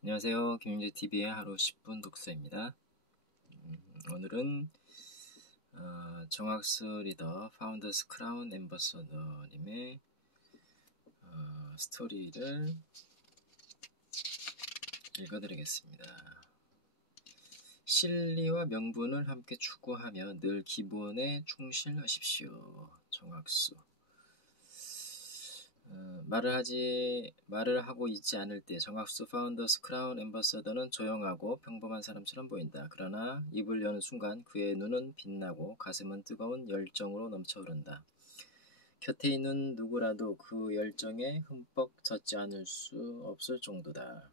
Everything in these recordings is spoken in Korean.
안녕하세요. 김윤재TV의 하루 10분 독서입니다. 오늘은 정학수 리더 파운더스 크라운 앰버서더님의 스토리를 읽어드리겠습니다. 실리와 명분을 함께 추구하며 늘 기본에 충실하십시오. 정학수. 말을 하고 있지 않을 때 정학수 파운더스 크라운 앰버서더는 조용하고 평범한 사람처럼 보인다. 그러나 입을 여는 순간 그의 눈은 빛나고 가슴은 뜨거운 열정으로 넘쳐흐른다. 곁에 있는 누구라도 그 열정에 흠뻑 젖지 않을 수 없을 정도다.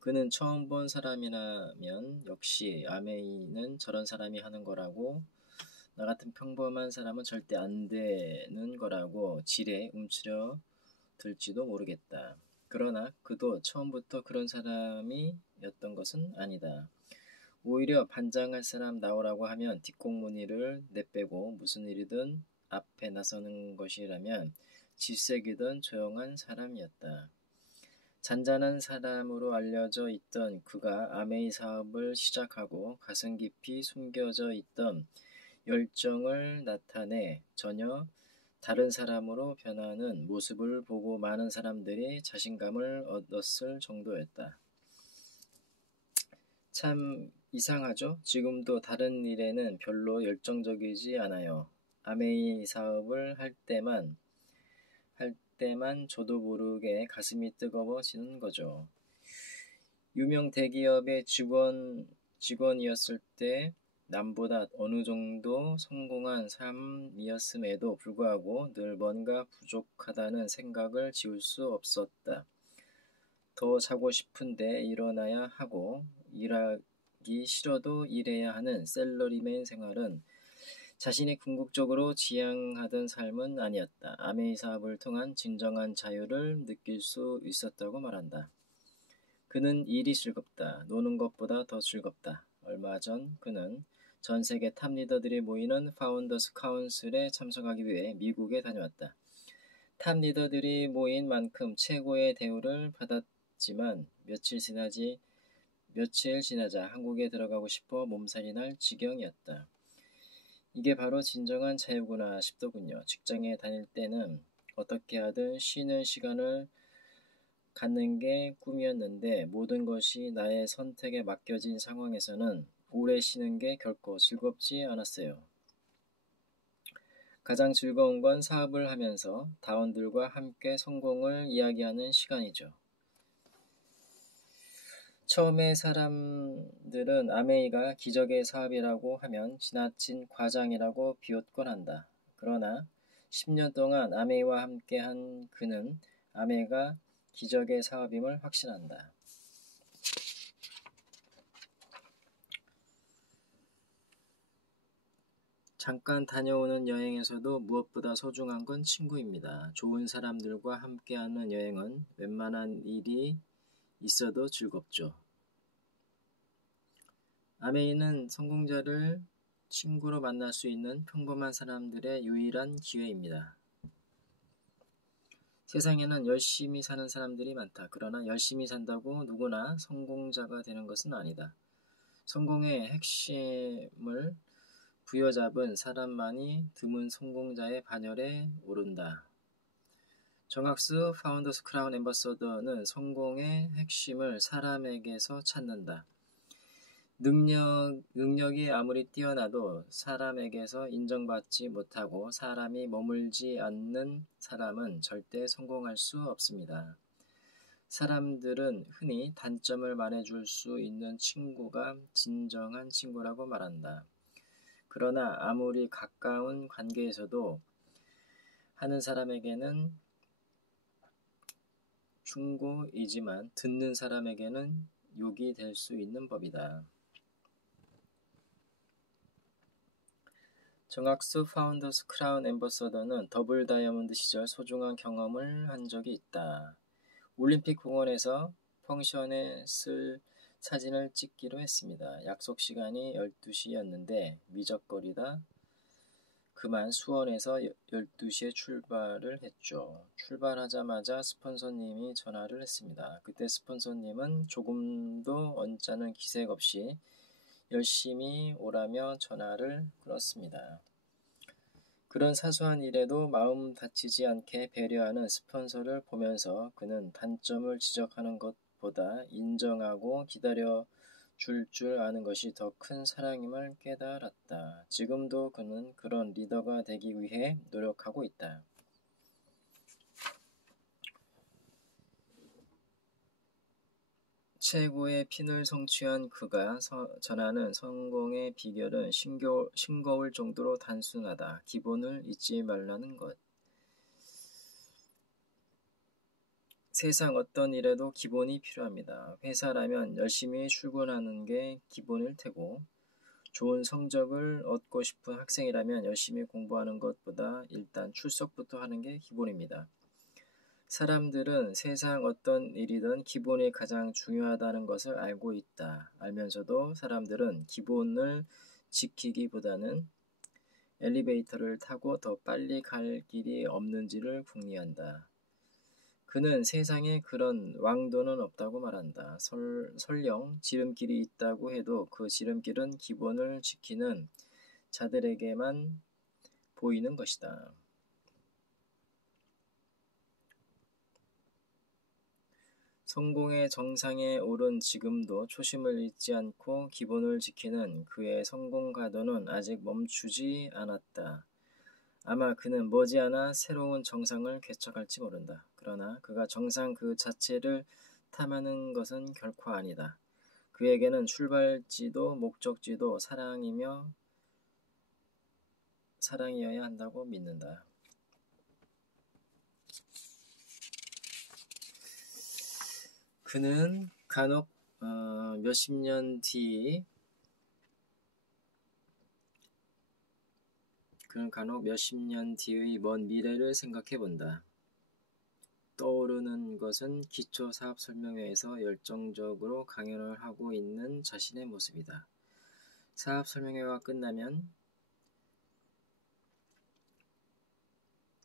그는 처음 본 사람이라면 역시 아메이는 저런 사람이 하는 거라고, 나 같은 평범한 사람은 절대 안 되는 거라고 지레 움츠려 들지도 모르겠다. 그러나 그도 처음부터 그런 사람이었던 것은 아니다. 오히려 반장할 사람 나오라고 하면 뒷공무니를 내빼고 무슨 일이든 앞에 나서는 것이라면 질색이던 조용한 사람이었다. 잔잔한 사람으로 알려져 있던 그가 아메이 사업을 시작하고 가슴 깊이 숨겨져 있던 열정을 나타내 전혀 다른 사람으로 변하는 모습을 보고 많은 사람들이 자신감을 얻었을 정도였다. 참 이상하죠? 지금도 다른 일에는 별로 열정적이지 않아요. 아메이 사업을 할 때만 저도 모르게 가슴이 뜨거워지는 거죠. 유명 대기업의 직원이었을 때 남보다 어느 정도 성공한 삶이었음에도 불구하고 늘 뭔가 부족하다는 생각을 지울 수 없었다. 더 자고 싶은데 일어나야 하고 일하기 싫어도 일해야 하는 셀러리맨 생활은 자신이 궁극적으로 지향하던 삶은 아니었다. 아메이 사업을 통한 진정한 자유를 느낄 수 있었다고 말한다. 그는 일이 즐겁다. 노는 것보다 더 즐겁다. 얼마 전 그는 전 세계 탑 리더들이 모이는 파운더스 카운슬에 참석하기 위해 미국에 다녀왔다. 탑 리더들이 모인 만큼 최고의 대우를 받았지만 며칠 지나자 한국에 들어가고 싶어 몸살이 날 지경이었다. 이게 바로 진정한 자유구나 싶더군요. 직장에 다닐 때는 어떻게 하든 쉬는 시간을 갖는 게 꿈이었는데 모든 것이 나의 선택에 맡겨진 상황에서는 오래 쉬는 게 결코 즐겁지 않았어요. 가장 즐거운 건 사업을 하면서 다원들과 함께 성공을 이야기하는 시간이죠. 처음에 사람들은 아메이가 기적의 사업이라고 하면 지나친 과장이라고 비웃곤 한다. 그러나 10년 동안 아메이와 함께한 그는 아메이가 기적의 사업임을 확신한다. 잠깐 다녀오는 여행에서도 무엇보다 소중한 건 친구입니다. 좋은 사람들과 함께하는 여행은 웬만한 일이 있어도 즐겁죠. 아메이는 성공자를 친구로 만날 수 있는 평범한 사람들의 유일한 기회입니다. 세상에는 열심히 사는 사람들이 많다. 그러나 열심히 산다고 누구나 성공자가 되는 것은 아니다. 성공의 핵심을 부여잡은 사람만이 드문 성공자의 반열에 오른다. 정학수 파운더스 크라운 앰버서더는 성공의 핵심을 사람에게서 찾는다. 능력이 아무리 뛰어나도 사람에게서 인정받지 못하고 사람이 머물지 않는 사람은 절대 성공할 수 없습니다. 사람들은 흔히 단점을 말해줄 수 있는 친구가 진정한 친구라고 말한다. 그러나 아무리 가까운 관계에서도 하는 사람에게는 충고이지만 듣는 사람에게는 욕이 될 수 있는 법이다. 정학수 파운더스 크라운 앰버서더는 더블 다이아몬드 시절 소중한 경험을 한 적이 있다. 올림픽 공원에서 펑션에 쓸 사진을 찍기로 했습니다. 약속 시간이 12시였는데 미적거리다 그만 수원에서 12시에 출발을 했죠. 출발하자마자 스폰서님이 전화를 했습니다. 그때 스폰서님은 조금도 언짢은 기색 없이 열심히 오라며 전화를 끊었습니다. 그런 사소한 일에도 마음 다치지 않게 배려하는 스폰서를 보면서 그는 단점을 지적하는 것보다 인정하고 기다려 줄 아는 것이 더 큰 사랑임을 깨달았다. 지금도 그는 그런 리더가 되기 위해 노력하고 있다. 최고의 핀을 성취한 그가 전하는 성공의 비결은 싱거울 정도로 단순하다. 기본을 잊지 말라는 것. 세상 어떤 일에도 기본이 필요합니다. 회사라면 열심히 출근하는 게 기본일 테고, 좋은 성적을 얻고 싶은 학생이라면 열심히 공부하는 것보다 일단 출석부터 하는 게 기본입니다. 사람들은 세상 어떤 일이든 기본이 가장 중요하다는 것을 알고 있다. 알면서도 사람들은 기본을 지키기보다는 엘리베이터를 타고 더 빨리 갈 길이 없는지를 궁리한다. 그는 세상에 그런 왕도는 없다고 말한다. 설령 지름길이 있다고 해도 그 지름길은 기본을 지키는 자들에게만 보이는 것이다. 성공의 정상에 오른 지금도 초심을 잃지 않고 기본을 지키는 그의 성공 가도는 아직 멈추지 않았다. 아마 그는 머지않아 새로운 정상을 개척할지 모른다. 그러나 그가 정상 그 자체를 탐하는 것은 결코 아니다. 그에게는 출발지도 목적지도 사랑이어야 한다고 믿는다. 그는 간혹 몇십 년 뒤의 먼 미래를 생각해 본다. 떠오르는 것은 기초사업설명회에서 열정적으로 강연을 하고 있는 자신의 모습이다. 사업설명회가 끝나면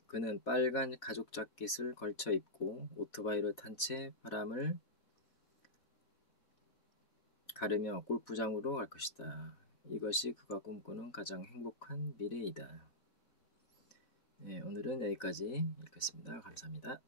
그는 빨간 가죽 자켓을 걸쳐 입고 오토바이를 탄 채 바람을 가르며 골프장으로 갈 것이다. 이것이 그가 꿈꾸는 가장 행복한 미래이다. 네, 오늘은 여기까지 읽겠습니다. 감사합니다.